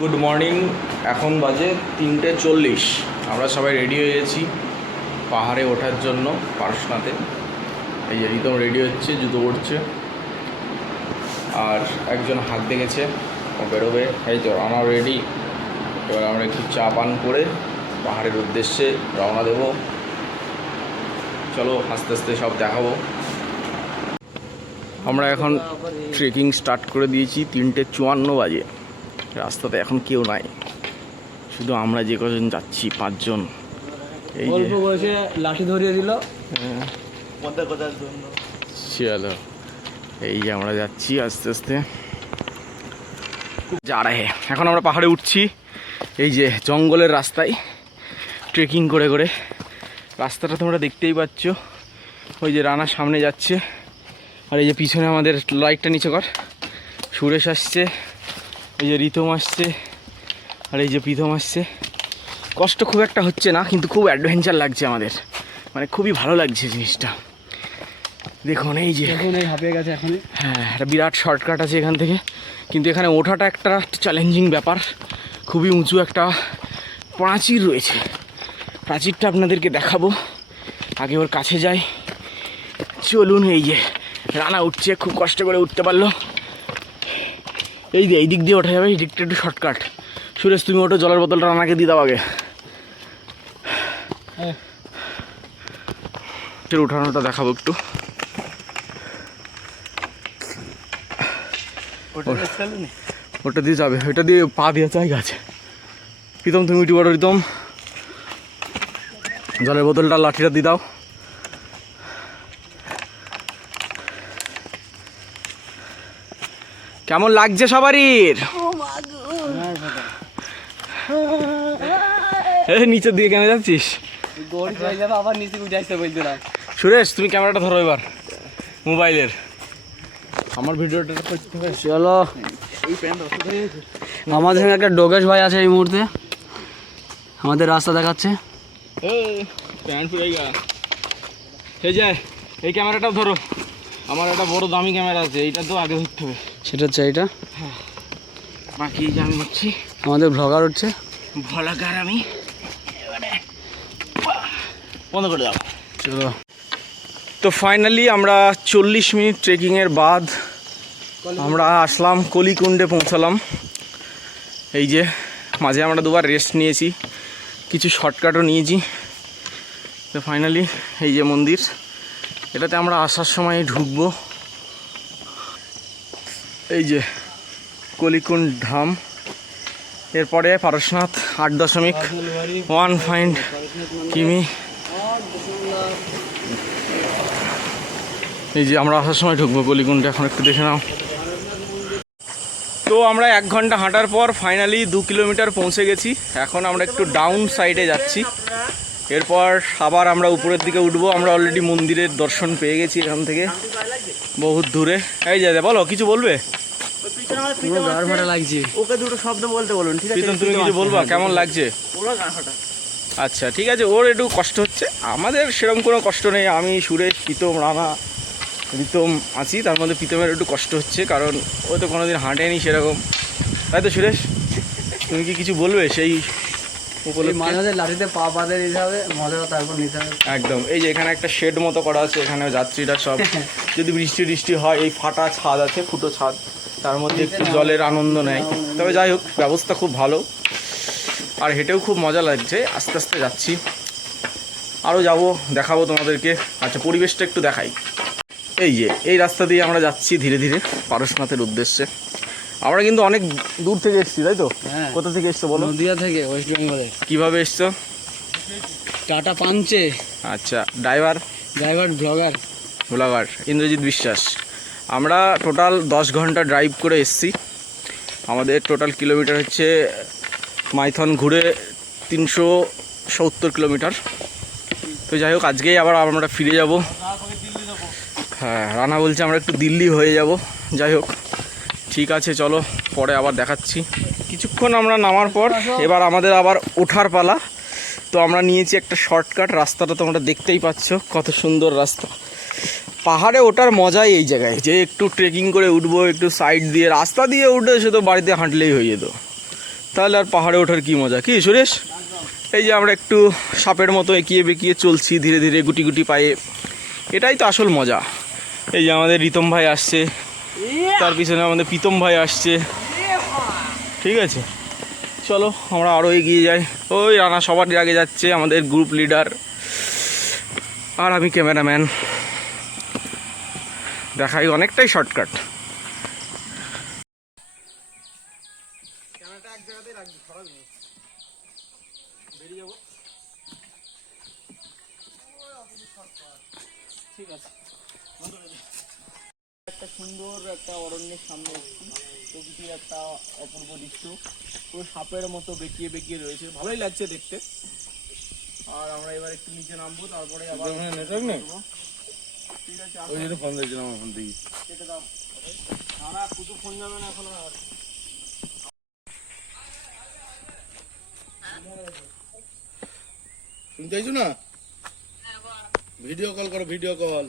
Good morning. এখন বাজে 3:40। আমরা সবাই রেডি হয়ে গেছি পাহাড়ে ওঠার জন্য পারশনাথে। এই যে রিতম রেডি হচ্ছে, জুতো পরছে, আর একজন হাত দেখেছে ও বেরোবে। এই তো আমরা রেডি। এবার আমরা একটু চা পান করে পাহাড়ের উদ্দেশ্যে রওনা দেব। চলো আস্তে আস্তে সব দেখাবো। আমরা এখন ট্রেকিং স্টার্ট করে দিয়েছি। 3:54 বাজে। রাস্তাতে এখন কেউ নাই, শুধু আমরা যে কজন যাচ্ছি 5 জন। এই অল্প বয়সে লাঠি ধরিয়ে দিল। চলো, এই যে আমরা যাচ্ছি আস্তে আস্তে যা রে। এখন আমরা পাহাড়ে উঠছি, এই যে জঙ্গলের রাস্তায় ট্রেকিং করে করে। রাস্তাটা তোমরা দেখতেই পাচ্ছ। ওই যে রানা সামনে যাচ্ছে, আর এই যে পিছনে আমাদের লাইটটা নিচে কর, সুরেশ আসছে, এই যে রিতম আসছে, আর এই যে প্রীতম আসছে। কষ্ট খুব একটা হচ্ছে না, কিন্তু খুব অ্যাডভেঞ্চার লাগছে আমাদের, মানে খুবই ভালো লাগছে জিনিসটা। দেখুন এই যে হাঁপিয়ে গেছে এখন। হ্যাঁ, একটা বিরাট শর্টকাট আছে এখান থেকে, কিন্তু এখানে ওঠাটা একটা চ্যালেঞ্জিং ব্যাপার। খুবই উঁচু একটা প্রাচীর রয়েছে। প্রাচীরটা আপনাদেরকে দেখাবো, আগে ওর কাছে যাই। চলুন। এই যে রানা উঠছে, খুব কষ্ট করে উঠতে পারলো। এই দিক দিয়ে ওঠা যাবে, এই দিকটা একটু শর্টকাট। সুরেশ তুমি ওঠো, জলের বোতলটা রানাকে দিয়ে দাও আগে। উঠানোটা দেখাবো একটু। ওটা দিয়ে যাবে, ওটা দিয়ে পা দিয়ে জায়গা আছে। প্রীতম তুমি উঠে পড়ো। প্রীতম জলের বোতলটা লাঠিটা দিয়ে দাও। কেমন লাগছে সবারই? নিচের দিকে কেন যাচ্ছিস? সুরেশ তুমি ক্যামেরাটা ধরো এবার মোবাইলের। আমার ভিডিওটা চলো, আমাদের সঙ্গে একটা ডোগেশ ভাই আছে এই মুহূর্তে, আমাদের রাস্তা দেখাচ্ছে। এই ক্যামেরাটাও ধরো, আমার একটা বড় দামি ক্যামেরা আছে, এইটা তো আগে ধরতে হবে। সেটা হচ্ছে এইটা। বাকি এই যে আমি হচ্ছি আমাদের ভ্লগার হচ্ছে, ভ্লগার আমি। বন্ধ করে দাও। চলো। তো ফাইনালি আমরা 40 মিনিট ট্রেকিংয়ের বাদ আমরা আসলাম কলিকুণ্ডে, পৌঁছালাম। এই যে মাঝে আমরা দুবার রেস্ট নিয়েছি, কিছু শর্টকাটও নিয়েছি। তো ফাইনালি এই যে মন্দির, এটাতে আমরা আসার সময় ঢুকবো। এই যে কলিকুণ্ড ধাম, এরপরে পারশনাথ 8.15 কিমি। এই যে আমরা আসার সময় ঢুকবো কলিকুণ্ডে, এখন একটু দেখে নাও। তো আমরা 1 ঘন্টা হাঁটার পর ফাইনালি 2 কিলোমিটার পৌঁছে গেছি। এখন আমরা একটু ডাউন সাইডে যাচ্ছি, এরপর আবার আমরা উপরের দিকে উঠবো। আমরা অলরেডি মন্দিরের দর্শন পেয়ে গেছি এখান থেকে, বহুত দূরে। এই যে বলো, কিছু বলবে? লাগছে ওকে দুটো শব্দ বলতে বলুন, ঠিক আছে? তুমি কিছু বলবা, কেমন লাগছে? আচ্ছা ঠিক আছে, ওর একটু কষ্ট হচ্ছে, আমাদের সেরকম কোনো কষ্ট নেই। আমি, সুরেশ, প্রীতম, রানা, রিতম আছি, তার মধ্যে প্রীতমের একটু কষ্ট হচ্ছে, কারণ ও তো কোনোদিন হাঁটেনি সেরকম, তাই তো সুরেশ? তুমি কি কিছু বলবে সেই উপলক্ষে? লাঠিতে পা পাতে দিতে হবে, মজাটা তারপর নিতে হবে। একদম। এই যে এখানে একটা শেড মতো করা আছে, এখানে যাত্রীরা সব যদি বৃষ্টি হয়, এই ফাটা ছাদ আছে, ফুটো ছাদ, তার মধ্যে একটু জলের আনন্দ নেয়। তবে যাই হোক, ব্যবস্থা খুব ভালো, আর হেঁটেও খুব মজা লাগছে। আস্তে আস্তে যাচ্ছি, আরও যাব, দেখাবো তোমাদেরকে। আচ্ছা, পরিবেশটা একটু দেখাই। এই যে এই রাস্তা দিয়ে আমরা যাচ্ছি ধীরে ধীরে পারশনাথের উদ্দেশ্যে। আমরা কিন্তু অনেক দূর থেকে এসেছি, তাই তো? কোথা থেকে এসছো বলো? নদিয়া থেকে, ওয়েস্ট বেঙ্গলে। কীভাবে এসছো? টাটা পাঞ্চে। আচ্ছা, ড্রাইভার ব্লগার ইন্দ্রজিৎ বিশ্বাস। আমরা টোটাল 10 ঘন্টা ড্রাইভ করে এসেছি। আমাদের টোটাল কিলোমিটার হচ্ছে মাইথন ঘুরে 370 কিলোমিটার। তো যাই হোক, আজকেই আবার আমরা ফিরে যাব। হ্যাঁ, রানা বলছে আমরা একটু দিল্লি হয়ে যাব। যাই হোক, ঠিক আছে, চলো পরে আবার দেখাচ্ছি। কিছুক্ষণ আমরা নামার পর এবার আমাদের আবার ওঠার পালা। তো আমরা নিয়েছি একটা শর্টকাট, রাস্তাটা তোমরা দেখতেই পাচ্ছ, কত সুন্দর রাস্তা। পাহাড়ে ওঠার মজাই এই জায়গায়, যে একটু ট্রেকিং করে উঠবো, একটু সাইড দিয়ে রাস্তা দিয়ে উঠে সে তো বাড়িতে হাঁটলেই হয়ে যেত। তাহলে আর পাহাড়ে ওঠার কি মজা, কি সুরেশ? এই যে আমরা একটু সাপের মতো এঁকিয়ে বেঁকিয়ে চলছি ধীরে ধীরে গুটি গুটি পায়ে, এটাই তো আসল মজা। এই যে আমাদের রিতম ভাই আসছে, তার পিছনে আমাদের প্রীতম ভাই আসছে। ঠিক আছে, চলো আমরা আরও এগিয়ে যাই। ওই রানা সবার আগে যাচ্ছে, আমাদের গ্রুপ লিডার, আর আমি ক্যামেরাম্যান। দেখাই অনেকটাই শর্টকাট। ঠিক আছে, একটা সুন্দর একটা অরণ্যের সামনে এসেছি, প্রকৃতির একটা অপূর্ব দৃশ্য, পুরো সাপের মতো বেঁকিয়ে বেঁকিয়ে রয়েছে, ভালোই লাগছে দেখতে। আর আমরা এবার একটু নিচে নামবো, তারপরে আবার ঠিক আছে, ওই জন্য ফোন দিয়েছিলাম আমার ফোন থেকে কেটে দাও। না কুতু ফোন যাবে না এখন আর। শুনতে চাইছো না? ভিডিও কল করো, ভিডিও কল।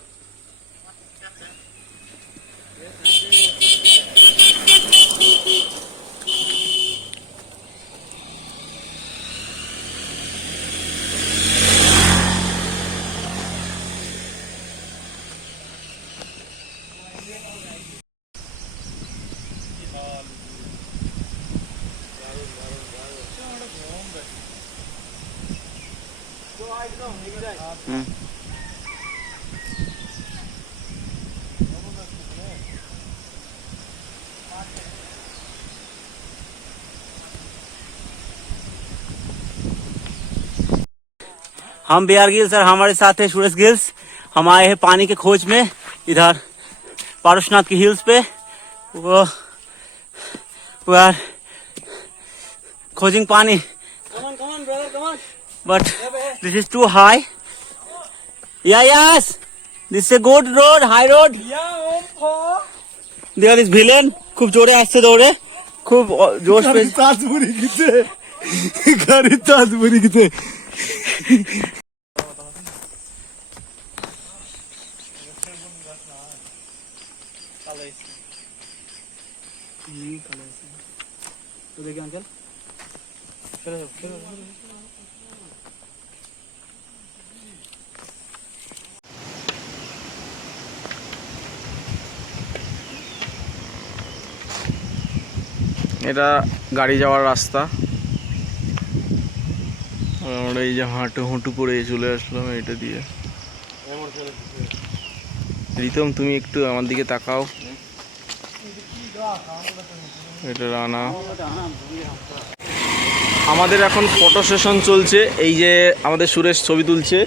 हम बिहार गिल्स और हमारे साथ है सुरेश गिल्स। हम आए हैं पानी के खोज में इधर पारसनाथ की हिल्स पे। वो आर खोजिंग पानी, but this is too high. Yes, this is a good road, high road. There is villain, খুব জোরে আসছে দৌড়ে, খুব জোশ পেয়ে তাজ বুড়ি গিতে, গাড়ি তাজ বুড়ি গিতে। तो देखिए अंकल, এটা গাড়ি যাওয়ার রাস্তা। আমরা এই যে হাঁটু হুঁটু করে চলে আসলাম এটা দিয়ে। রিতম তুমি একটু আমার দিকে তাকাও। এটা রানা। আমাদের এখন ফটো সেশন চলছে। এই যে আমাদের সুরেশ ছবি তুলছে,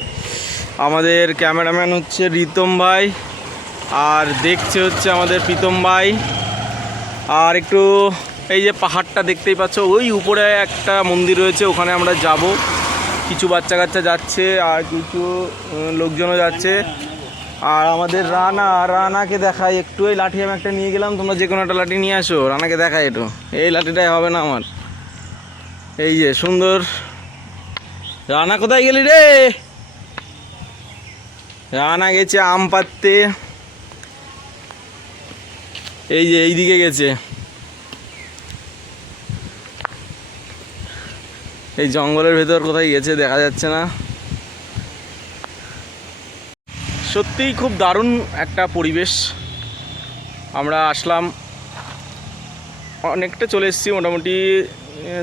আমাদের ক্যামেরাম্যান হচ্ছে রিতম ভাই, আর দেখছে হচ্ছে আমাদের প্রীতম ভাই। আর একটু এই যে পাহাড়টা দেখতেই পাচ্ছ, ওই উপরে একটা মন্দির রয়েছে, ওখানে আমরা যাব। কিছু বাচ্চা কাচ্চা যাচ্ছে আর কিছু লোকজনও যাচ্ছে। আর আমাদের রানাকে দেখাই একটু। এই লাঠি আমি একটা নিয়ে গেলাম, তোমরা যে কোনো একটা লাঠি নিয়ে আসো, রানাকে দেখাই একটু। এই লাঠিটাই হবে না আমার। এই যে সুন্দর। রানা কোথায় গেলি রে? রানা গেছে আম পাড়তে। এই যে এইদিকে গেছে, এই জঙ্গলের ভেতর কোথায় গেছে দেখা যাচ্ছে না। সত্যিই খুব দারুণ একটা পরিবেশ। আমরা আসলাম, অনেকটা চলে এসেছি, মোটামুটি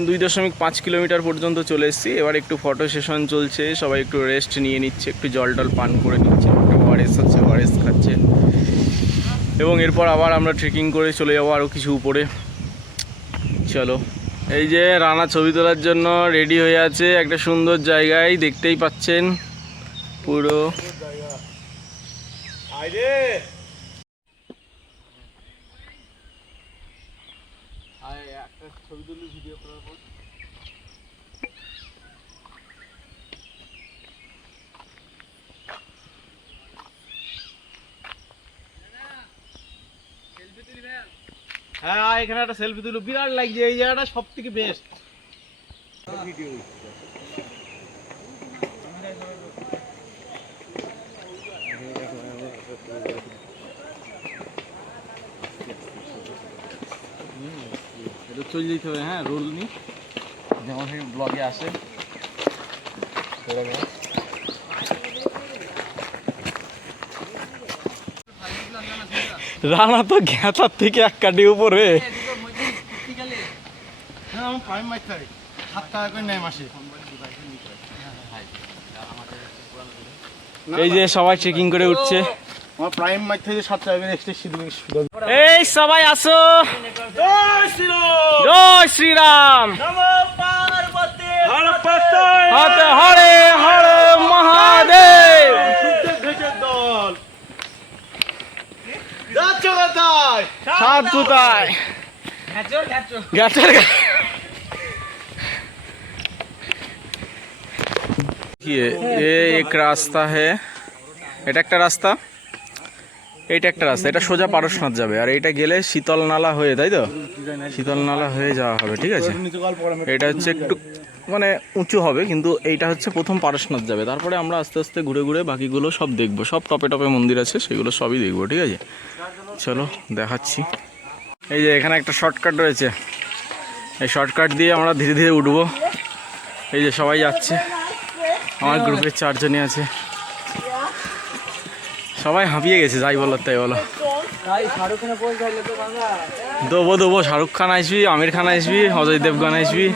2.5 কিলোমিটার পর্যন্ত চলে এসেছি। এবার একটু ফটো সেশন চলছে, সবাই একটু রেস্ট নিয়ে নিচ্ছে, একটু জল টল পান করে নিচ্ছে, একটা ওআরএস আছে ওআরএস খাচ্ছে। এবং এরপর আবার আমরা ট্রেকিং করে চলে যাবো আরও কিছু উপরে। চলো, এই যে রানা ছবি তোলার জন্য রেডি হয়ে আছে একটা সুন্দর জায়গায়, দেখতেই পাচ্ছেন পুরো। ছবি তুলি ভিডিও করার পর। হ্যাঁ, এখানে একটা সেলফি তুলো, বিরাট লাগছে। এই জায়গাটা সব থেকে বেস্ট। এটা চলে যেতে হবে। হ্যাঁ, রোল নি মাঝে মাঝে ব্লগে আসে। রানা তো ঘেঁচার থেকে এক কাটি উপরে। আমার প্রাইম মাছ খাই 7 টাকা করে নেয় মাসে। এই যে সবাই চেকিং করে উঠছে। আমার প্রাইম মাছ থেকে 7 টাকা করে এক্সট্রা সিদ্ধ। এই সবাই আসো, জয় শ্রীরাম, হাতে হরে হরে মহাদেব। साथ কোথায়? ये एक रास्ता है, এটা একটা রাস্তা, এইটা একটা রাস্তা, এটা সোজা পারশনাথ যাবে, আর এইটা গেলে শীতল নালা হয়ে, তাই তো শীতল নালা হয়ে যাওয়া হবে, ঠিক আছে। এটা হচ্ছে একটু মানে উঁচু হবে, কিন্তু এইটা হচ্ছে প্রথম পারশনাথ যাবে, তারপরে আমরা আস্তে আস্তে ঘুরে ঘুরে বাকিগুলো সব দেখবো, সব টপে টপে মন্দির আছে সেগুলো সবই দেখবো, ঠিক আছে। চলো দেখাচ্ছি। এই যে এখানে একটা শর্টকাট রয়েছে, এই শর্টকাট দিয়ে আমরা ধীরে ধীরে উঠবো। এই যে সবাই যাচ্ছে, আমার গ্রুপের 4 জনই আছে, সবাই হাঁপিয়ে গেছে, যাই বলো তাই বলো। দেবো দেবো, শাহরুখ খান আসবি, আমির খান আসবি, অজয় দেবগন আসবি।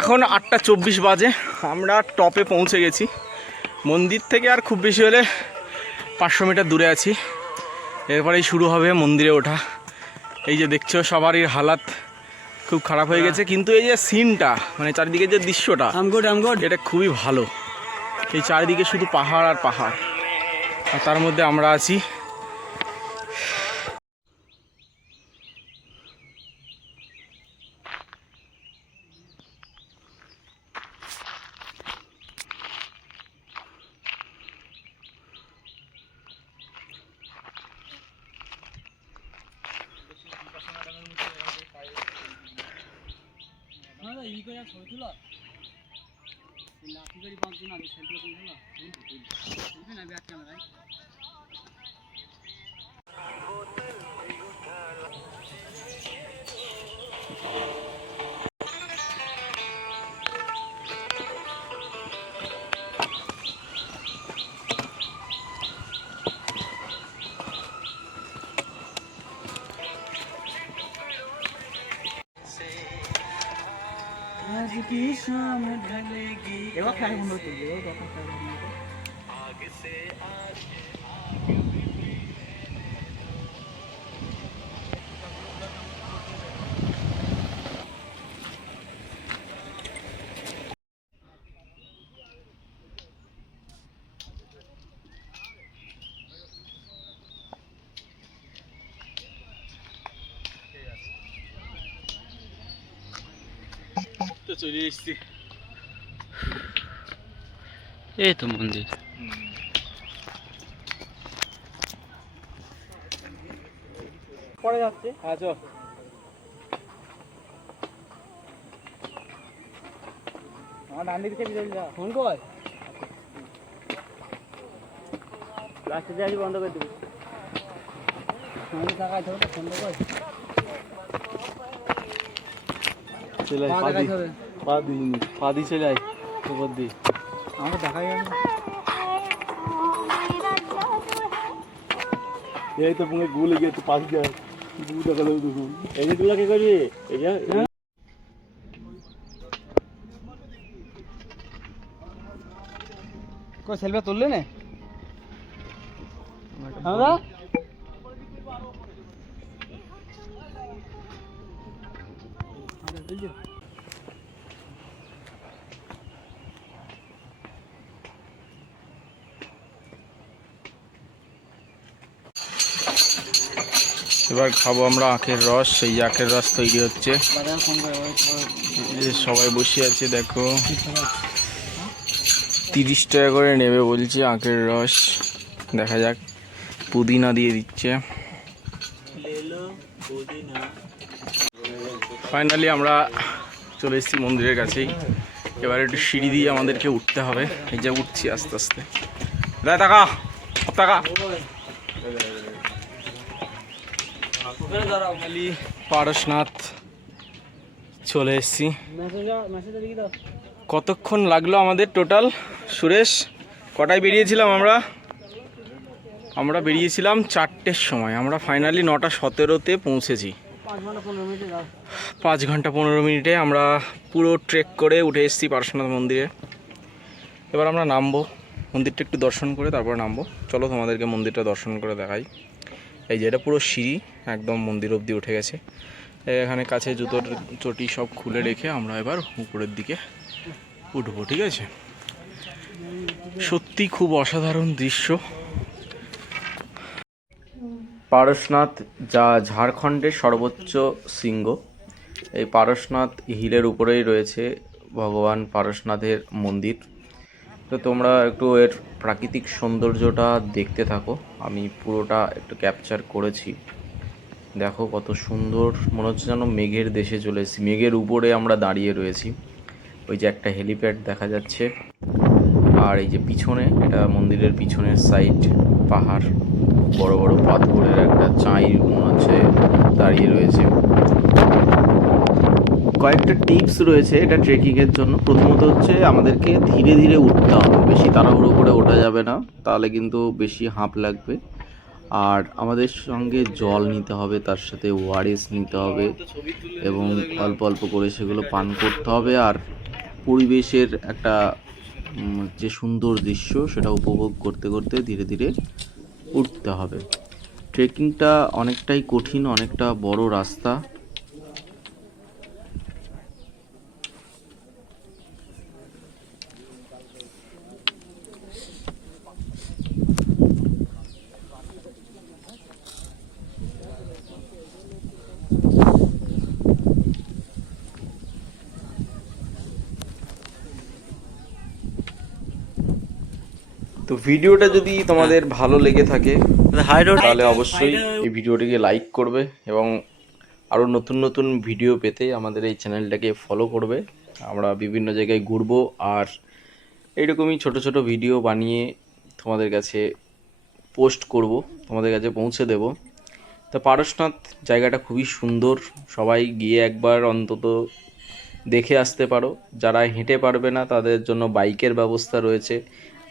এখন 8টা 24 বাজে, আমরা টপে পৌঁছে গেছি। মন্দির থেকে আর খুব বেশি হলে 500 মিটার দূরে আছি, এরপরেই শুরু হবে মন্দিরে ওঠা। এই যে দেখছো সবারই হালাত খুব খারাপ হয়ে গেছে, কিন্তু এই যে সিনটা মানে চারিদিকে যে দৃশ্যটা এটা খুবই ভালো। এই চারিদিকে শুধু পাহাড় আর পাহাড়, আর তার মধ্যে আমরা আছি। তো চলে এসেছি, এই তো মন্দির। পরে যাচ্ছে। আচ্ছা আমার ডান দিক থেকে বিজয় যা ফোন কর, রাস্তা দিয়ে আসি বন্ধ করে দিবি। টাকা আছে তো ফোন কর, চলে আয় পা দি চলে আয় উপর দি, আমাকে দেখাই গেল। এই তো পুঙ্গে গুলে গিয়ে পাশ যায় দু টাকা দেবো দেখুন। এই যে গুলা কে করবি, এই যে কই সেলফি তুললে না আমরা? এবার খাবো আমরা আখের রস, সেই আখের রস তৈরি হচ্ছে, সবাই বসে আছে দেখো। 30 টাকা করে নেবে বলছে আখের রস, দেখা যাক। পুদিনা দিয়ে দিচ্ছে। ফাইনালি আমরা চলে এসেছি মন্দিরের কাছেই, এবার একটু সিঁড়ি দিয়ে আমাদেরকে উঠতে হবে। এই যে উঠছি আস্তে আস্তে, দেখ টাকা টাকা পারশনাথ চলে এসেছি। কতক্ষণ লাগলো আমাদের টোটাল সুরেশ? কটায় বেরিয়েছিলাম আমরা বেরিয়েছিলাম 4টের সময়। আমরা ফাইনালি 9:17-তে পৌঁছেছি। 5 ঘন্টা 15 মিনিটে আমরা পুরো ট্রেক করে উঠে এসেছি পারশনাথ মন্দিরে। এবার আমরা নামবো, মন্দিরটা একটু দর্শন করে তারপর নামবো। চলো তোমাদেরকে মন্দিরটা দর্শন করে দেখাই। এই যে এটা পুরো সিঁড়ি একদম মন্দির অবধি উঠে গেছে। এখানে কাছে জুতোর চটি সব খুলে রেখে আমরা এবার উপরের দিকে উঠবো, ঠিক আছে? সত্যি খুব অসাধারণ দৃশ্য। পারশনাথ যা ঝাড়খণ্ডের সর্বোচ্চ শৃঙ্গ, এই পারশনাথ হিলের উপরেই রয়েছে ভগবান পারশনাথের মন্দির। তো তোমরা একটু এর প্রাকৃতিক সৌন্দর্যটা দেখতে থাকো, আমি পুরোটা একটু ক্যাপচার করেছি। দেখো কত সুন্দর, মনে হচ্ছে যেন মেঘের দেশে চলে এসেছি। মেঘের উপরে আমরা দাঁড়িয়ে রয়েছি। ওই যে একটা হেলিপ্যাড দেখা যাচ্ছে, আর এই যে পিছনে, এটা মন্দিরের পিছনের সাইড, পাহাড়, বড় বড় পাথরের একটা চাই মনে হচ্ছে দাঁড়িয়ে রয়েছে। কয়েকটা টিপস রয়েছে এটা ট্রেকিংয়ের জন্য। প্রথমত হচ্ছে আমাদেরকে ধীরে ধীরে উঠতে হবে, বেশি তাড়াহুড়ো করে ওঠা যাবে না, তাহলে কিন্তু বেশি হাঁপ লাগবে। আর আমাদের সঙ্গে জল নিতে হবে, তার সাথে ওআরএস নিতে হবে এবং অল্প অল্প করে সেগুলো পান করতে হবে। আর পরিবেশের একটা যে সুন্দর দৃশ্য সেটা উপভোগ করতে করতে ধীরে ধীরে উঠতে হবে। ট্রেকিংটা অনেকটাই কঠিন, অনেকটা বড় রাস্তা। তো ভিডিওটা যদি তোমাদের ভালো লেগে থাকে হাই রোড তাহলে অবশ্যই এই ভিডিওটিকে লাইক করবে এবং আরও নতুন নতুন ভিডিও পেতে আমাদের এই চ্যানেলটাকে ফলো করবে। আমরা বিভিন্ন জায়গায় ঘুরবো আর এইরকমই ছোট ছোট ভিডিও বানিয়ে তোমাদের কাছে পোস্ট করব, তোমাদের কাছে পৌঁছে দেব। তো পারশনাথ জায়গাটা খুবই সুন্দর, সবাই গিয়ে একবার অন্তত দেখে আসতে পারো। যারা হেঁটে পারবে না তাদের জন্য বাইকের ব্যবস্থা রয়েছে,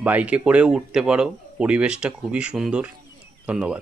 বাইকে করেও উঠতে পারো। পরিবেশটা খুবই সুন্দর। ধন্যবাদ।